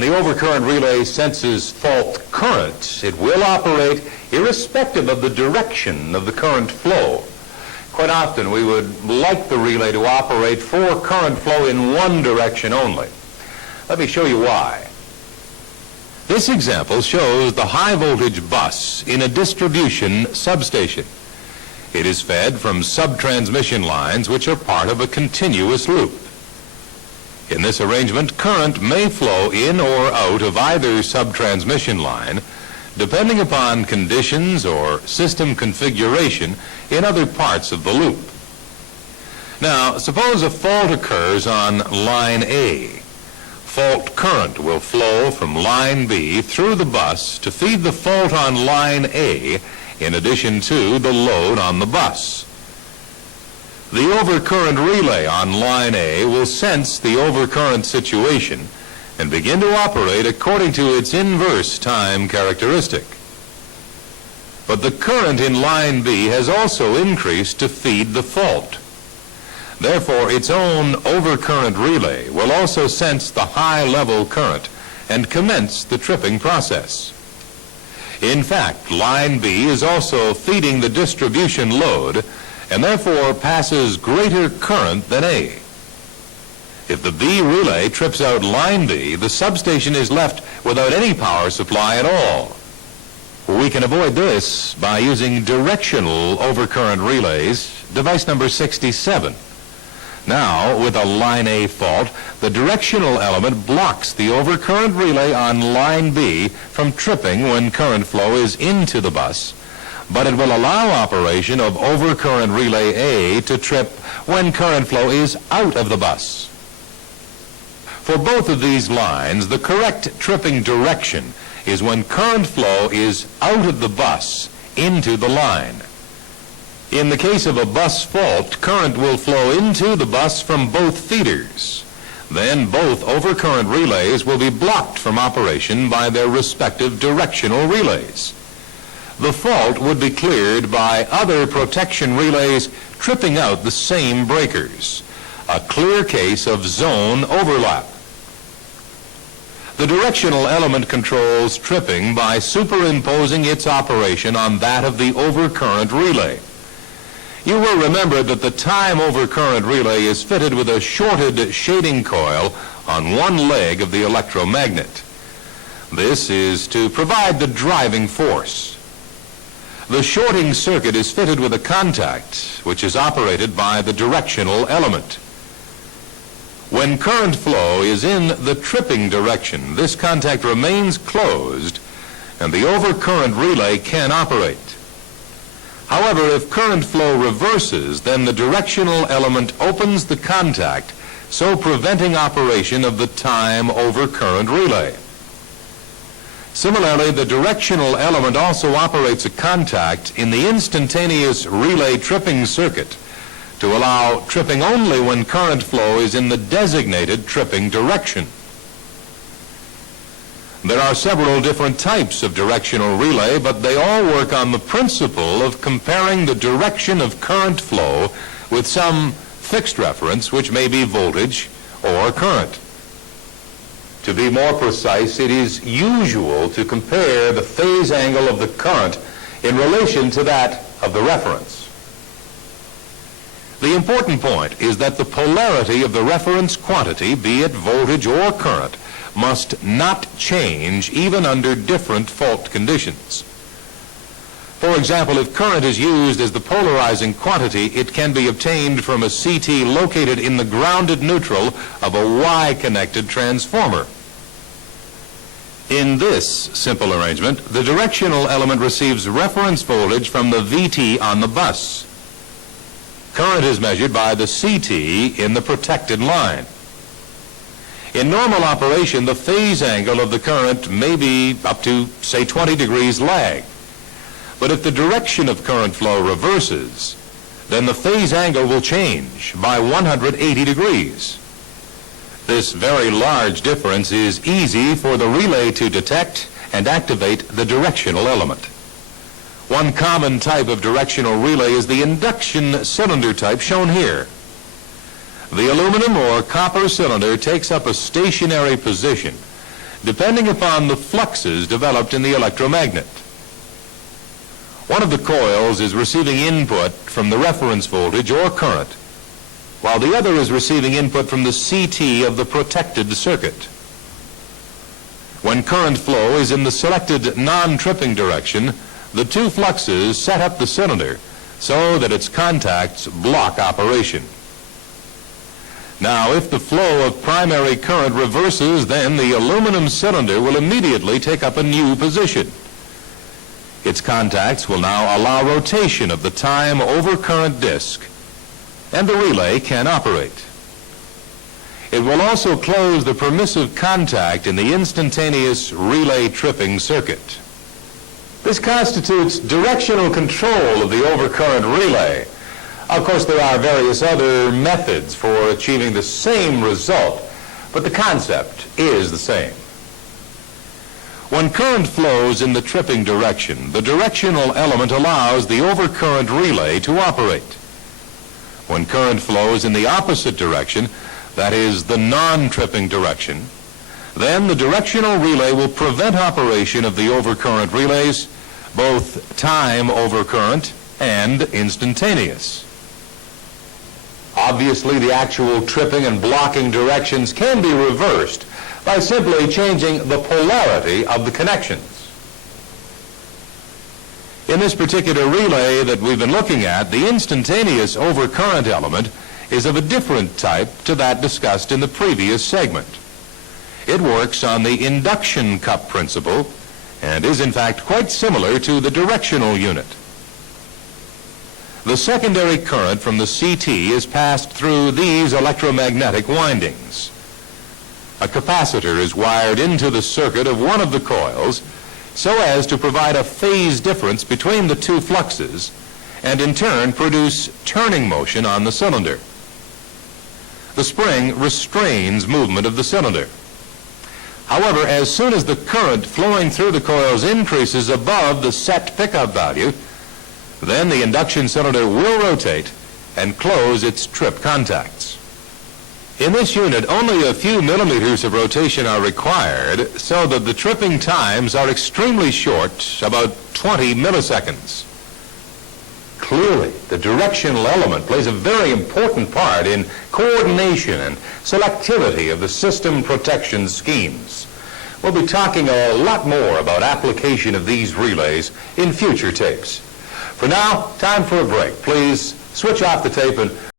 When the overcurrent relay senses fault current, it will operate irrespective of the direction of the current flow. Quite often we would like the relay to operate for current flow in one direction only. Let me show you why. This example shows the high voltage bus in a distribution substation. It is fed from sub-transmission lines which are part of a continuous loop. In this arrangement, current may flow in or out of either sub-transmission line depending upon conditions or system configuration in other parts of the loop. Now, suppose a fault occurs on line A. Fault current will flow from line B through the bus to feed the fault on line A in addition to the load on the bus. The overcurrent relay on line A will sense the overcurrent situation and begin to operate according to its inverse time characteristic. But the current in line B has also increased to feed the fault. Therefore, its own overcurrent relay will also sense the high level current and commence the tripping process. In fact, line B is also feeding the distribution load and therefore passes greater current than A. If the B relay trips out line B, the substation is left without any power supply at all. We can avoid this by using directional overcurrent relays, device number 67. Now, with a line A fault, the directional element blocks the overcurrent relay on line B from tripping when current flow is into the bus, but it will allow operation of overcurrent relay A to trip when current flow is out of the bus. For both of these lines, the correct tripping direction is when current flow is out of the bus into the line. In the case of a bus fault, current will flow into the bus from both feeders. Then both overcurrent relays will be blocked from operation by their respective directional relays. The fault would be cleared by other protection relays tripping out the same breakers, a clear case of zone overlap. The directional element controls tripping by superimposing its operation on that of the overcurrent relay. You will remember that the time overcurrent relay is fitted with a shorted shading coil on one leg of the electromagnet. This is to provide the driving force. The shorting circuit is fitted with a contact which is operated by the directional element. When current flow is in the tripping direction, this contact remains closed and the overcurrent relay can operate. However, if current flow reverses, then the directional element opens the contact, so preventing operation of the time overcurrent relay. Similarly, the directional element also operates a contact in the instantaneous relay tripping circuit to allow tripping only when current flow is in the designated tripping direction. There are several different types of directional relay, but they all work on the principle of comparing the direction of current flow with some fixed reference, which may be voltage or current. To be more precise, it is usual to compare the phase angle of the current in relation to that of the reference. The important point is that the polarity of the reference quantity, be it voltage or current, must not change even under different fault conditions. For example, if current is used as the polarizing quantity, it can be obtained from a CT located in the grounded neutral of a Y-connected transformer. In this simple arrangement, the directional element receives reference voltage from the VT on the bus. Current is measured by the CT in the protected line. In normal operation, the phase angle of the current may be up to, say, 20 degrees lag. But if the direction of current flow reverses, then the phase angle will change by 180 degrees. This very large difference is easy for the relay to detect and activate the directional element. One common type of directional relay is the induction cylinder type shown here. The aluminum or copper cylinder takes up a stationary position depending upon the fluxes developed in the electromagnet. One of the coils is receiving input from the reference voltage or current, while the other is receiving input from the CT of the protected circuit. When current flow is in the selected non-tripping direction, the two fluxes set up the cylinder so that its contacts block operation. Now, if the flow of primary current reverses, then the aluminum cylinder will immediately take up a new position. Its contacts will now allow rotation of the time overcurrent disc, and the relay can operate. It will also close the permissive contact in the instantaneous relay tripping circuit. This constitutes directional control of the overcurrent relay. Of course, there are various other methods for achieving the same result, but the concept is the same. When current flows in the tripping direction, the directional element allows the overcurrent relay to operate. When current flows in the opposite direction, that is, the non-tripping direction, then the directional relay will prevent operation of the overcurrent relays, both time overcurrent and instantaneous. Obviously, the actual tripping and blocking directions can be reversed by simply changing the polarity of the connections. In this particular relay that we've been looking at, the instantaneous overcurrent element is of a different type to that discussed in the previous segment. It works on the induction cup principle and is in fact quite similar to the directional unit. The secondary current from the CT is passed through these electromagnetic windings. A capacitor is wired into the circuit of one of the coils so as to provide a phase difference between the two fluxes and in turn produce turning motion on the cylinder. The spring restrains movement of the cylinder. However, as soon as the current flowing through the coils increases above the set pickup value, then the induction cylinder will rotate and close its trip contacts. In this unit, only a few millimeters of rotation are required so that the tripping times are extremely short, about 20 milliseconds. Clearly, the directional element plays a very important part in coordination and selectivity of the system protection schemes. We'll be talking a lot more about application of these relays in future tapes. For now, time for a break. Please switch off the tape and